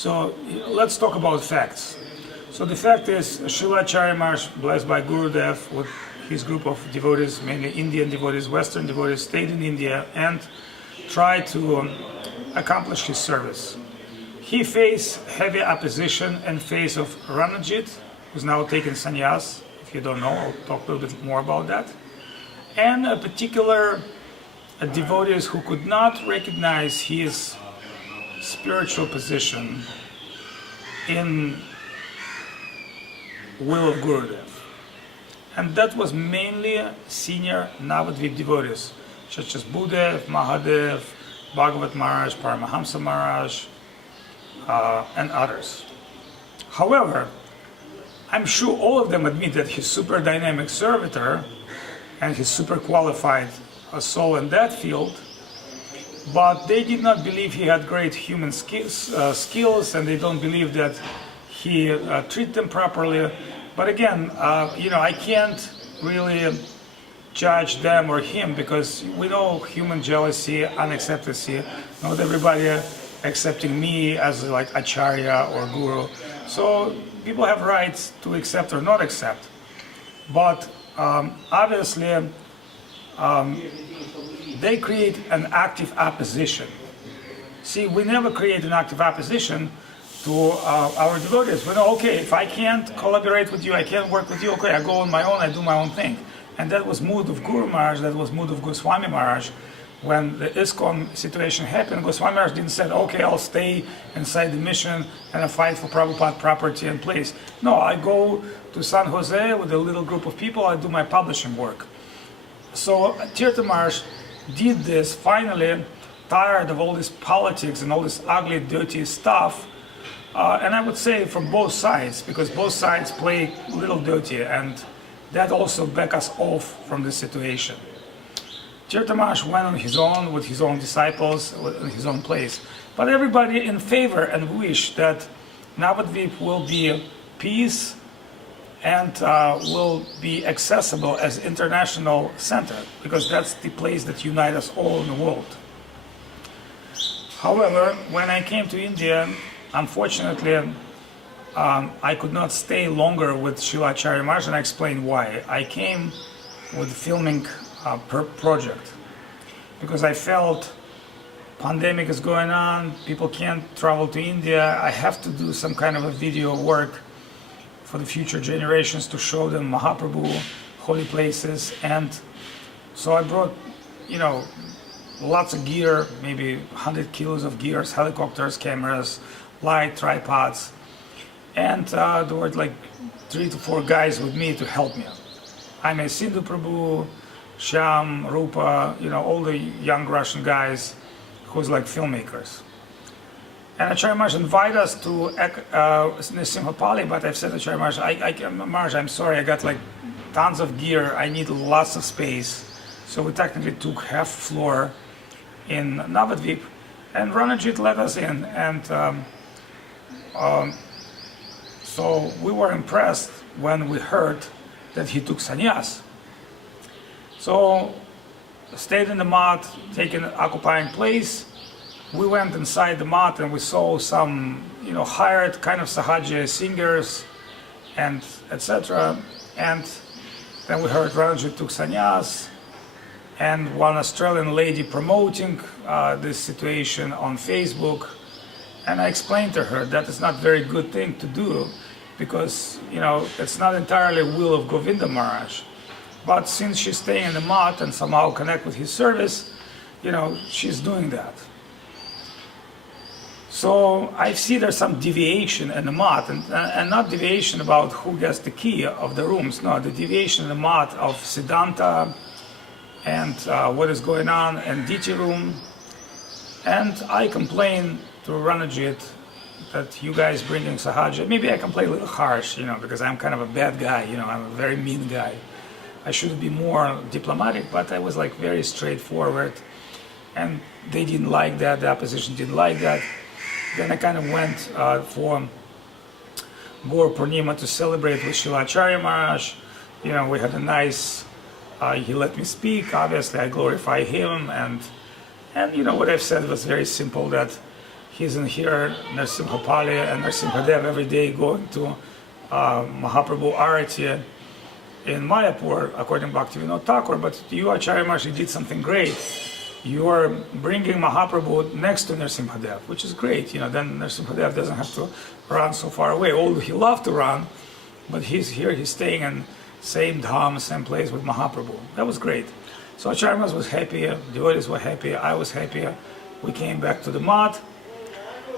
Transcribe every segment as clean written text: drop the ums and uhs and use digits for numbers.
So let's talk about facts. So the fact is, Srila Acharya Maharaj, blessed by Gurudev, with his group of devotees, mainly Indian devotees, Western devotees, stayed in India and tried to accomplish his service. He faced heavy opposition in face of Ranajit, who's now taken sannyas. If you don't know, I'll talk a little bit more about that. And a particular devotees who could not recognize his spiritual position in will of Gurudev. And that was mainly senior Navadvip devotees, such as Buddha, Mahadev, Bhagavat Maharaj, Paramahamsa Maharaj, and others. However, I'm sure all of them admit that his super dynamic servitor and his super qualified soul in that field, but they did not believe he had great human skills, and they don't believe that he treated them properly. But again, I can't really judge them or him, because we know human jealousy, unacceptancy, not everybody accepting me as like Acharya or Guru. So people have rights to accept or not accept. But obviously, they create an active opposition. See, we never create an active opposition to our devotees. We know, okay, if I can't collaborate with you, I can't work with you, okay, I go on my own, I do my own thing. And that was mood of Guru Maharaj, that was mood of Goswami Maharaj. When the ISKCON situation happened, Goswami Maharaj didn't say, okay, I'll stay inside the mission and I fight for Prabhupada property and place. No, I go to San Jose with a little group of people, I do my publishing work. So Tirtha Maharaj did this, finally, tired of all this politics and all this ugly, dirty stuff. And I would say from both sides, because both sides play a little dirty, and that also back us off from the situation. Tirtha Maharaj went on his own with his own disciples, in his own place. But everybody in favor and wish that Navadvip will be peace and will be accessible as international center, because that's the place that unites us all in the world. However, when I came to India, unfortunately, I could not stay longer with Srila Acharya Maharaj, and I explained why. I came with filming project because I felt pandemic is going on, people can't travel to India, I have to do some kind of a video work for the future generations to show them Mahaprabhu, holy places. And so I brought, lots of gear, maybe 100 kilos of gears, helicopters, cameras, light, tripods. And there were like 3 to 4 guys with me to help me. I met Sindhu Prabhu, Shyam, Rupa, all the young Russian guys who's like filmmakers. And Acharya Maharaj invited us to Nisimhapali, but I've said to Acharya Maharaj, Maharaj, I'm sorry, I got like tons of gear, I need lots of space. So we technically took half floor in Navadvip, and Ranajit let us in. And so we were impressed when we heard that he took sannyas. So stayed in the mat, taking occupying place. We went inside the mat and we saw some, hired kind of sahaja singers and etc. And then we heard Ranajit took sannyas, and one Australian lady promoting this situation on Facebook. And I explained to her that it's not a very good thing to do, because it's not entirely will of Govinda Maharaj. But since she's staying in the mat and somehow connect with his service, she's doing that. So I see there's some deviation in the mat, and not deviation about who gets the key of the rooms. No, the deviation in the mat of Siddhanta and what is going on in DT room. And I complain to Ranajit that you guys bringing Sahaja. Maybe I can play a little harsh, because I'm kind of a bad guy. I'm a very mean guy. I should be more diplomatic, but I was like very straightforward, and they didn't like that. The opposition didn't like that. Then I kind of went for Gaur Purnima to celebrate with Srila Acharya Maharaj. We had a nice, he let me speak, obviously I glorify him, and what I've said was very simple, that he's in here, Narasimha Pali and Narasimha Dev every day going to Mahaprabhu Arati in Mayapur, according to Bhaktivinoda Thakur. But you, Acharya Maharaj, did something great. You are bringing Mahaprabhu next to Narasimha Dev, which is great. Then Narasimha Dev doesn't have to run so far away. Although he loved to run, but he's here, he's staying in same dham, same place with Mahaprabhu. That was great. So Acharya Maharaj was happy, devotees were happy, I was happy. We came back to the mat.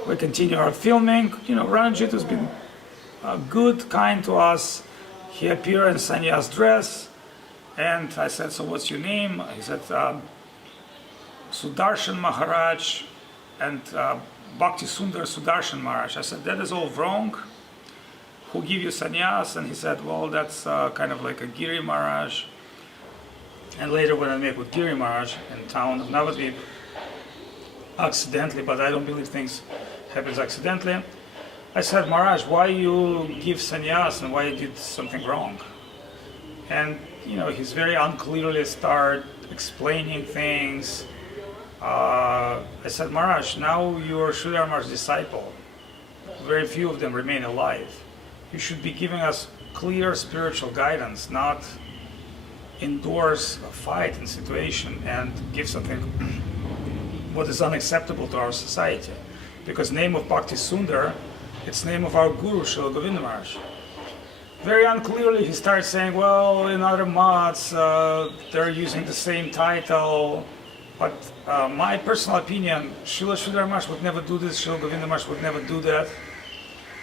We continue our filming. Ranjit has been good, kind to us. He appeared in sannyas dress, and I said, "So what's your name?" He said, "Sudarshan Maharaj," and Bhakti Sundar Sudarshan Maharaj. I said, "That is all wrong. Who give you sannyas?" And he said, "Well, that's kind of like a Giri Maharaj." And later when I met with Giri Maharaj in town of Navadvip, accidentally, but I don't believe things happens accidentally, I said, "Maharaj, why you give sannyas and why you did something wrong?" And he's very unclearly start explaining things. I said, "Maharaj, now you are Sridhar Maharaj's disciple. Very few of them remain alive. You should be giving us clear spiritual guidance, not endorse a fight and situation and give something what is unacceptable to our society. Because name of Bhakti Sundar, it's name of our Guru, Srila Govinda Maharaj." Very unclearly he starts saying, well, in other mats, they're using the same title. But my personal opinion, Srila Sridhar Maharaj would never do this, Srila Govinda Maharaj would never do that.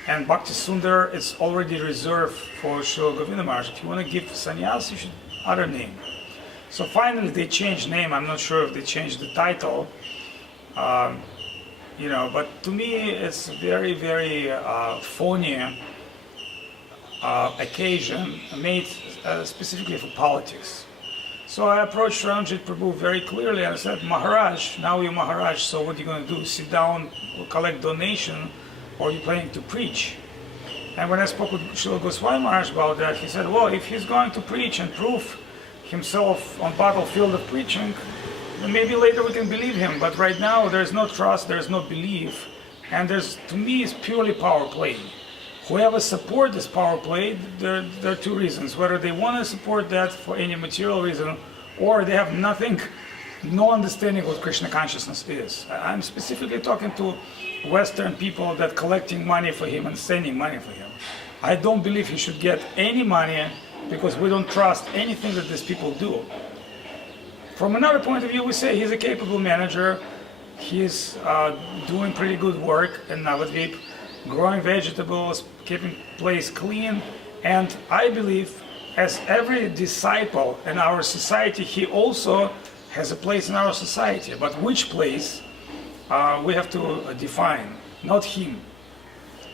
And Bhakti Sundar, it's already reserved for Srila Govinda Maharaj. If you want to give sannyas, you should other name. So finally they changed name. I'm not sure if they changed the title. But to me it's very, very phony occasion made specifically for politics. So I approached Ranjit Prabhu very clearly and I said, "Maharaj, now you're Maharaj, so what are you going to do? Sit down, collect donation, or are you planning to preach?" And when I spoke with Srila Goswami Maharaj about that, he said, "Well, if he's going to preach and prove himself on battlefield of preaching, then maybe later we can believe him. But right now there's no trust, there's no belief, and to me, it's purely power play. Whoever support this power play, there are two reasons: whether they want to support that for any material reason, or they have no understanding what Krishna consciousness is. I'm specifically talking to Western people that collecting money for him and sending money for him. I don't believe he should get any money because we don't trust anything that these people do. From another point of view, we say he's a capable manager. He's doing pretty good work in Navadvip, growing vegetables, keeping place clean. And I believe as every disciple in our society, he also has a place in our society. But which place we have to define, not him.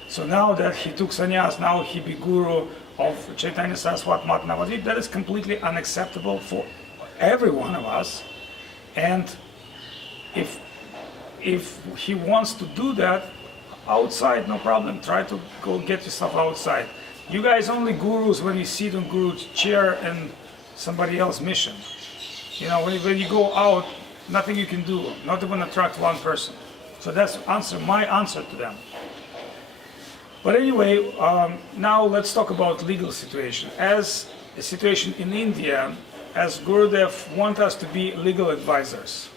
So now that he took sannyas, now he be guru of Chaitanya Saraswat Mat Navadvip, that is completely unacceptable for every one of us. And if he wants to do that outside, no problem. Try to go get yourself outside. You guys only gurus when you sit on guru's chair and somebody else's mission. When you go out, nothing you can do, not even attract one person. So that's my answer to them. But anyway, now let's talk about legal situation. As a situation in India, as Gurudev want us to be legal advisors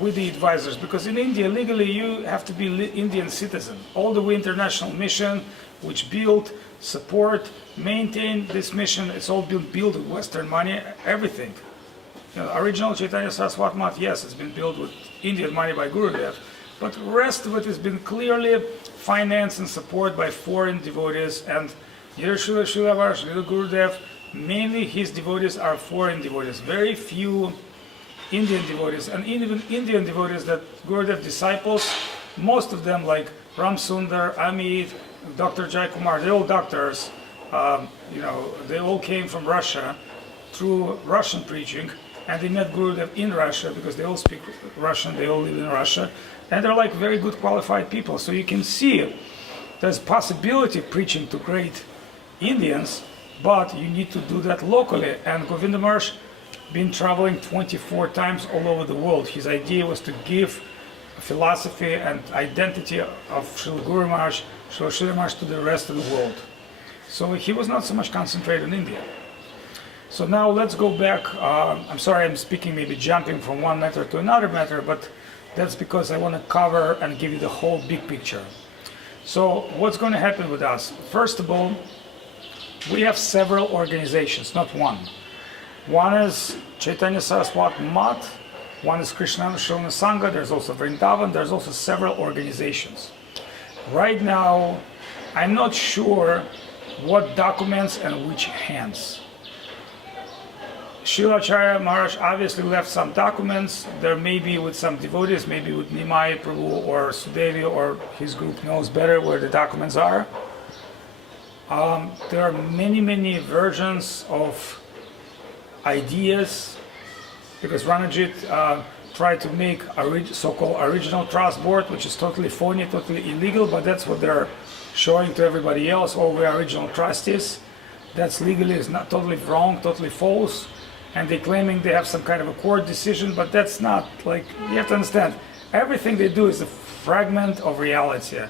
with the advisors, because in India legally you have to be Indian citizen. All the way international mission which build, support, maintain this mission, it's all been built with Western money, everything. Original Chaitanya Saraswat Mat, yes, it's been built with Indian money by Gurudev, but the rest of it has been clearly financed and supported by foreign devotees. And neither Srila Maharaj, neither Gurudev, mainly his devotees are foreign devotees. Very few Indian devotees, and even Indian devotees that Gurudev disciples, most of them like Ram Sundar, Amit, Dr. Jai Kumar, they're all doctors. They all came from Russia through Russian preaching, and they met Gurudev in Russia because they all speak Russian, they all live in Russia, and they're like very good qualified people. So you can see there's possibility of preaching to great Indians, but you need to do that locally. And Govinda Maharaj been traveling 24 times all over the world. His idea was to give philosophy and identity of Srila Guru Maharaj, Srila Sridhar Maharaj to the rest of the world. So he was not so much concentrated in India. So now let's go back. I'm sorry I'm speaking, maybe jumping from one matter to another matter, but that's because I want to cover and give you the whole big picture. So what's going to happen with us? First of all, we have several organizations, not one. One is Chaitanya Saraswat Math, one is Krishnanda Shavana Sangha, there's also Vrindavan, there's also several organizations. Right now, I'm not sure what documents and which hands. Srila Acharya Maharaj obviously left some documents. There may be with some devotees, maybe with Nimai Prabhu or Sudevi or his group knows better where the documents are. There are many versions of ideas because Ranajit tried to make a so-called original trust board, which is totally phony, totally illegal, but that's what they're showing to everybody else. Oh, we're original trustees. That's legally is not totally wrong, totally false. And they're claiming they have some kind of a court decision, but that's not, like, you have to understand, everything they do is a fragment of reality.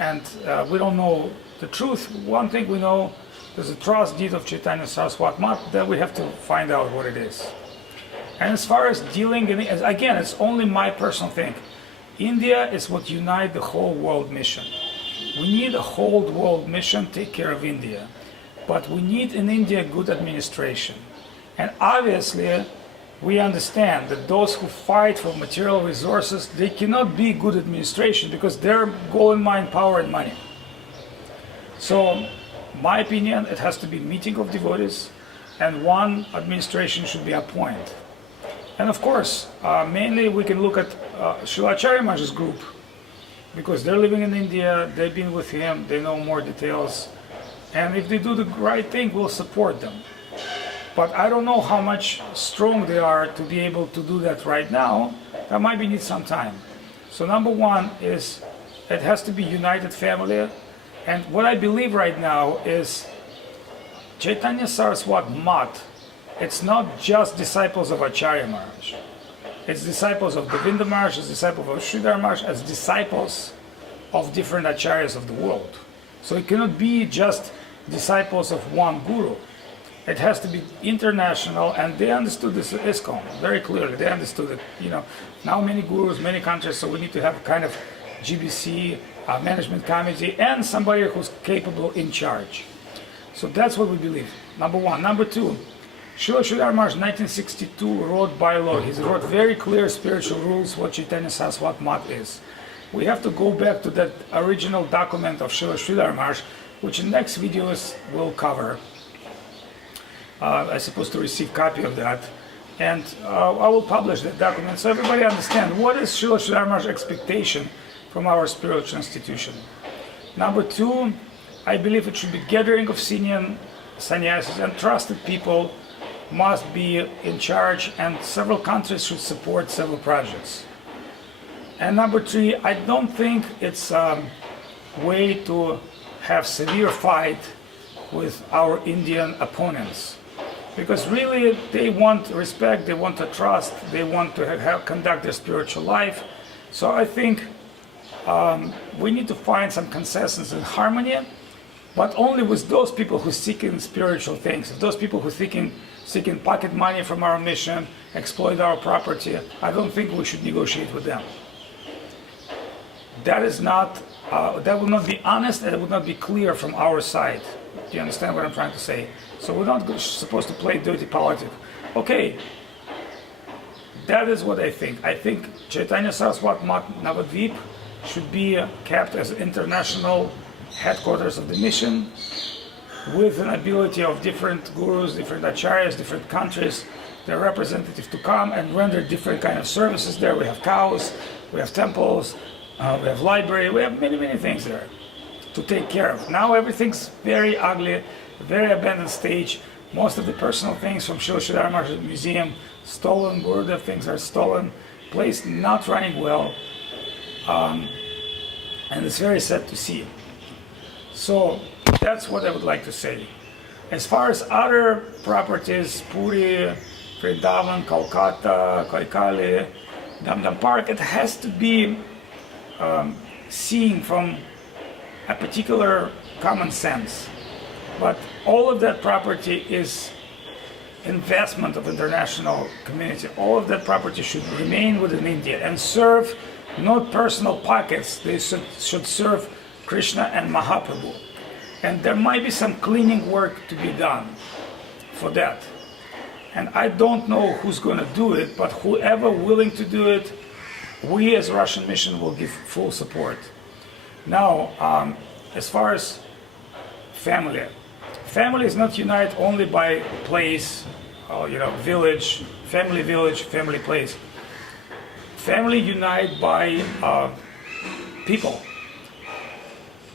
And we don't know the truth. One thing we know, there's a trust deed of Chaitanya Saraswat Math, then we have to find out what it is. And as far as dealing, again, it's only my personal thing. India is what unites the whole world mission. We need a whole world mission to take care of India. But we need in India good administration. And obviously, we understand that those who fight for material resources, they cannot be good administration because their goal in mind, power and money. So, my opinion, it has to be meeting of devotees and one administration should be appointed. And of course, mainly we can look at Srila Acharya Maharaj's group because they're living in India, they've been with him, they know more details. And if they do the right thing, we'll support them. But I don't know how much strong they are to be able to do that right now. That might be need some time. So number one is it has to be united family. And what I believe right now is Chaitanya Saraswat Math. It's not just disciples of Acharya Maharaj. It's disciples of Govinda Maharaj, it's disciples of Sridhar Maharaj, as disciples of different acharyas of the world. So it cannot be just disciples of one guru. It has to be international, and they understood this ISKCON very clearly. They understood it, now many gurus, many countries, so we need to have kind of GBC, management committee, and somebody who's capable in charge. So that's what we believe, number one. Number two, Srila Sridhar Maharaj 1962 wrote bylaw. He wrote very clear spiritual rules what Chaitanya Saraswat Math is. We have to go back to that original document of Srila Sridhar Maharaj, which in next videos will cover. I'm supposed to receive copy of that, and I will publish that document so everybody understands what is Srila Sridhar Maharaj's expectation from our spiritual institution. Number two, I believe it should be gathering of senior sannyasis and trusted people must be in charge, and several countries should support several projects. And number three, I don't think it's a way to have severe fight with our Indian opponents. Because really, they want respect, they want to trust, they want to conduct their spiritual life. So I think we need to find some consensus and harmony, but only with those people who seeking spiritual things. If those people who seeking pocket money from our mission, exploit our property, I don't think we should negotiate with them. That is not, that would not be honest, and it would not be clear from our side. Do you understand what I'm trying to say? So we're not supposed to play dirty politics. Okay, that is what I think. I think Chaitanya Saraswat Math Navadvip should be kept as international headquarters of the mission, with an ability of different gurus, different acharyas, different countries, their representatives to come and render different kind of services there. We have cows, we have temples, we have library, we have many things there to take care of. Now everything's very ugly, very abandoned stage. Most of the personal things from Srila Sridhar Maharaj Museum stolen, Gurudev things are stolen, place not running well, and it's very sad to see. So that's what I would like to say. As far as other properties, Puri, Vrindavan, Kolkata, Kaikali, Damdam Park, it has to be seen from a particular common sense. But all of that property is investment of international community. All of that property should remain within India and serve not personal pockets. They should serve Krishna and Mahaprabhu. And there might be some cleaning work to be done for that. And I don't know who's going to do it, but whoever willing to do it, we as Russian Mission will give full support. Now, as far as family, family is not united only by place, village, family place. Family unite by people.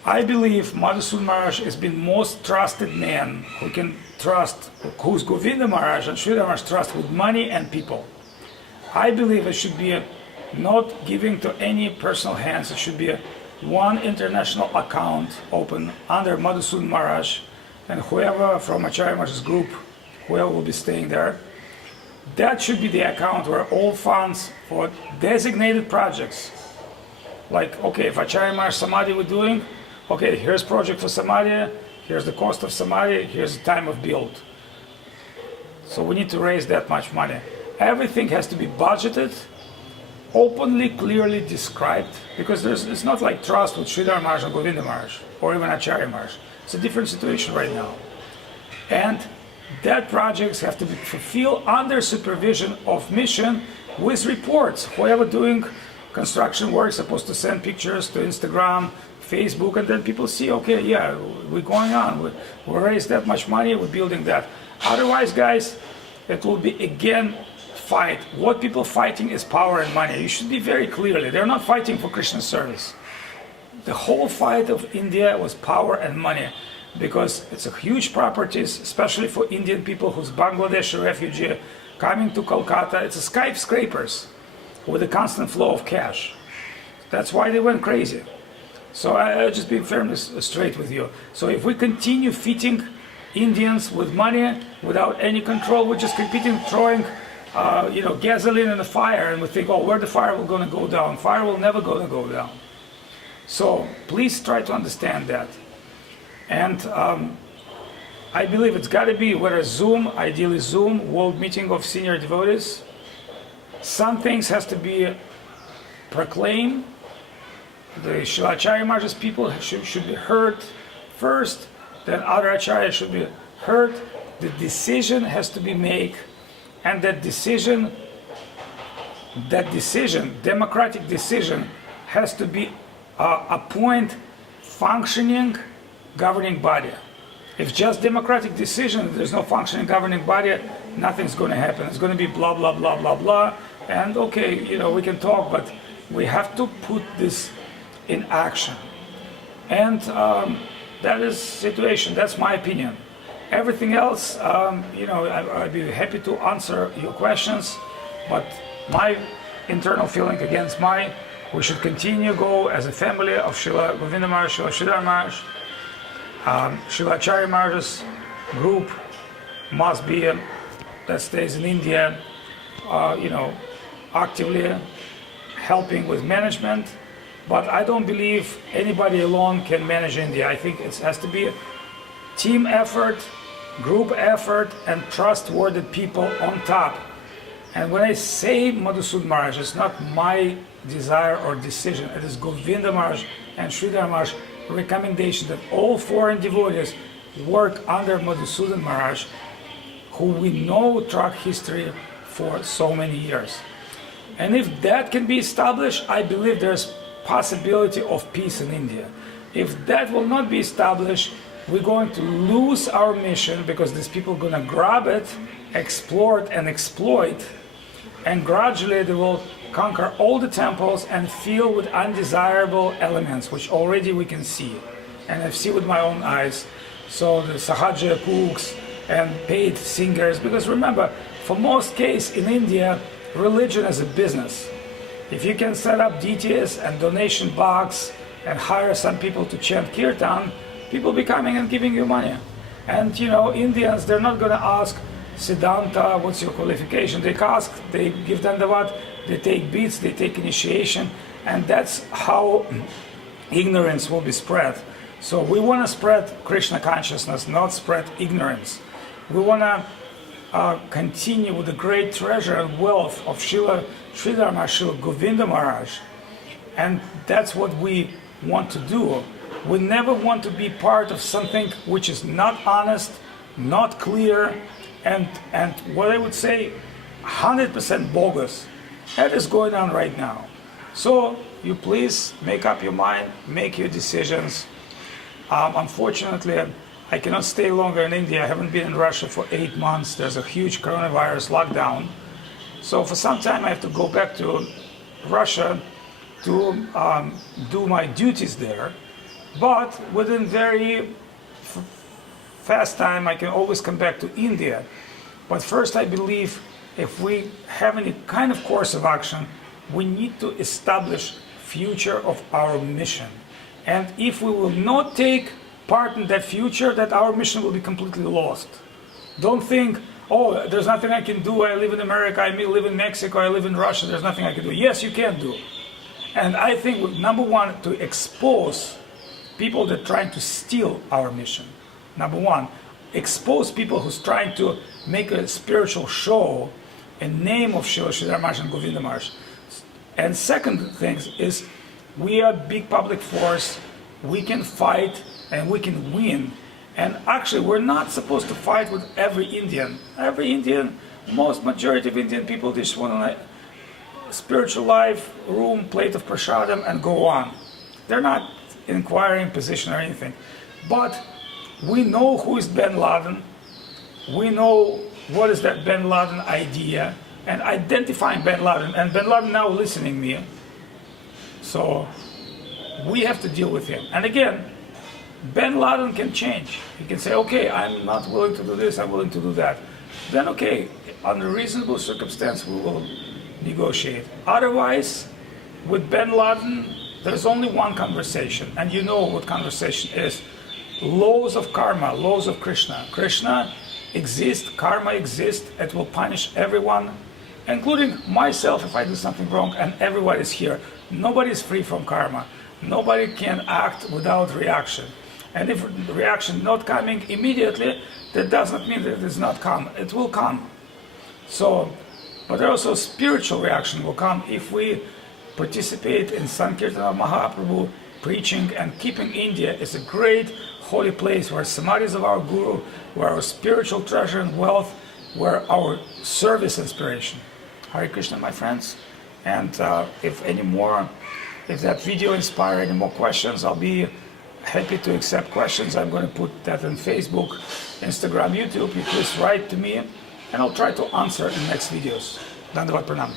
I believe Madhusudan Maharaj has been most trusted man who can trust, who's Govinda Maharaj and Sridhar Maharaj trust with money and people. I believe it should be not giving to any personal hands. It should be one international account open under Madhusudan Maharaj, and whoever from Acharya Maharaj's group, whoever will be staying there, that should be the account where all funds for designated projects, like, okay, if Acharya Maharaj Samadhi we're doing, okay, here's project for Samadhi, here's the cost of Samadhi, here's the time of build. So we need to raise that much money. Everything has to be budgeted, openly, clearly described, because it's not like trust with Sridhar Maharaj or Govinda Maharaj, or even Acharya Maharaj. It's a different situation right now. And that projects have to be fulfilled under supervision of mission with reports. Whoever doing construction work is supposed to send pictures to Instagram, Facebook, and then people see, okay, yeah, we're going on. We raised that much money, we're building that. Otherwise, guys, it will be again fight. What people fighting is power and money. You should be very clearly. They're not fighting for Krishna service. The whole fight of India was power and money, because it's a huge properties, especially for Indian people who's Bangladeshi refugee coming to Kolkata. It's a skyscrapers with a constant flow of cash. That's why they went crazy. So I'll just be fairly straight with you. So if we continue feeding Indians with money without any control, we're just competing, throwing gasoline in the fire, and we think, oh, where the fire will going to go down? Fire will never going to go down. So please try to understand that. And I believe it's got to be whether Zoom, ideally Zoom, World Meeting of Senior Devotees. Some things has to be proclaimed. The Srila Acharya Maharaj's people should be heard first, then other Acharyas should be heard. The decision has to be made, and that decision, democratic decision, has to be appoint functioning governing body. If just democratic decision, there's no functioning governing body, nothing's going to happen. It's going to be blah, blah, blah, blah, blah. And okay, we can talk, but we have to put this in action. And that is situation. That's my opinion. Everything else, I'd be happy to answer your questions, but my internal feeling against we should continue go as a family of Srila Govinda Maharaj, Srila Sridhar Maharaj. Srila Acharya Maharaj's group must be that stays in India, actively helping with management. But I don't believe anybody alone can manage India. I think it has to be a team effort, group effort, and trustworthy people on top. And when I say Madhusudan Maharaj, it's not my desire or decision. It is Govinda Maharaj and Sridhar Maharaj recommendation that all foreign devotees work under Madhusudan Maharaj, who we know track history for so many years. And if that can be established, I believe there's possibility of peace in India. If that will not be established, we're going to lose our mission, because these people are going to grab it, explore it, and exploit, and gradually they will conquer all the temples and fill with undesirable elements, which already we can see, and I've seen with my own eyes. So the Sahaja cooks and paid singers, because remember, for most cases in India, religion is a business. If you can set up DTS and donation box and hire some people to chant kirtan, people be coming and giving you money. And Indians, they're not going to ask Siddhanta, what's your qualification? They give Dandavat, they take beats, they take initiation, and that's how ignorance will be spread. So we want to spread Krishna consciousness, not spread ignorance. We want to continue with the great treasure and wealth of Srila Sridhar Maharaj, Srila Govinda Maharaj. And that's what we want to do. We never want to be part of something which is not honest, not clear, and what I would say, 100% bogus. That is going on right now. So you please make up your mind, make your decisions. Unfortunately, I cannot stay longer in India. I haven't been in Russia for 8 months. There's a huge coronavirus lockdown. So for some time I have to go back to Russia to do my duties there. But within very fast time, I can always come back to India. But first, I believe if we have any kind of course of action, we need to establish future of our mission. And if we will not take part in that future, that our mission will be completely lost. Don't think, oh, there's nothing I can do. I live in America, I live in Mexico, I live in Russia, there's nothing I can do. Yes, you can do. And I think, number one, to expose people that are trying to steal our mission. Number one, expose people who's trying to make a spiritual show in name of Srila Sridhar Maharaj and Govinda Maharaj. And second thing is, we are a big public force, we can fight and we can win. And actually, we're not supposed to fight with every Indian. Every Indian, most majority of Indian people just want a spiritual life, room, plate of prasadam, and go on. They're not inquiring position or anything. But we know who is bin Laden. We know what is that bin Laden idea, and identifying bin Laden. And bin Laden now listening me. So we have to deal with him. And again, bin Laden can change. He can say, okay, I'm not willing to do this, I'm willing to do that. Then okay, under reasonable circumstance, we will negotiate. Otherwise, with bin Laden, there's only one conversation, and you know what conversation is. Laws of karma, laws of Krishna. Krishna exists, karma exists, it will punish everyone, including myself if I do something wrong, and everyone is here. Nobody is free from karma. Nobody can act without reaction. And if reaction not coming immediately, that does not mean that it is not come. It will come. So, but also spiritual reaction will come if we participate in Sankirtan of Mahaprabhu, preaching and keeping India is a great holy place where samadhis of our Guru, where our spiritual treasure and wealth, where our service inspiration. Hare Krishna, my friends. And if that video inspire any more questions, I'll be happy to accept questions. I'm going to put that on Facebook, Instagram, YouTube. You please write to me, and I'll try to answer in next videos. Dandavat Pranam.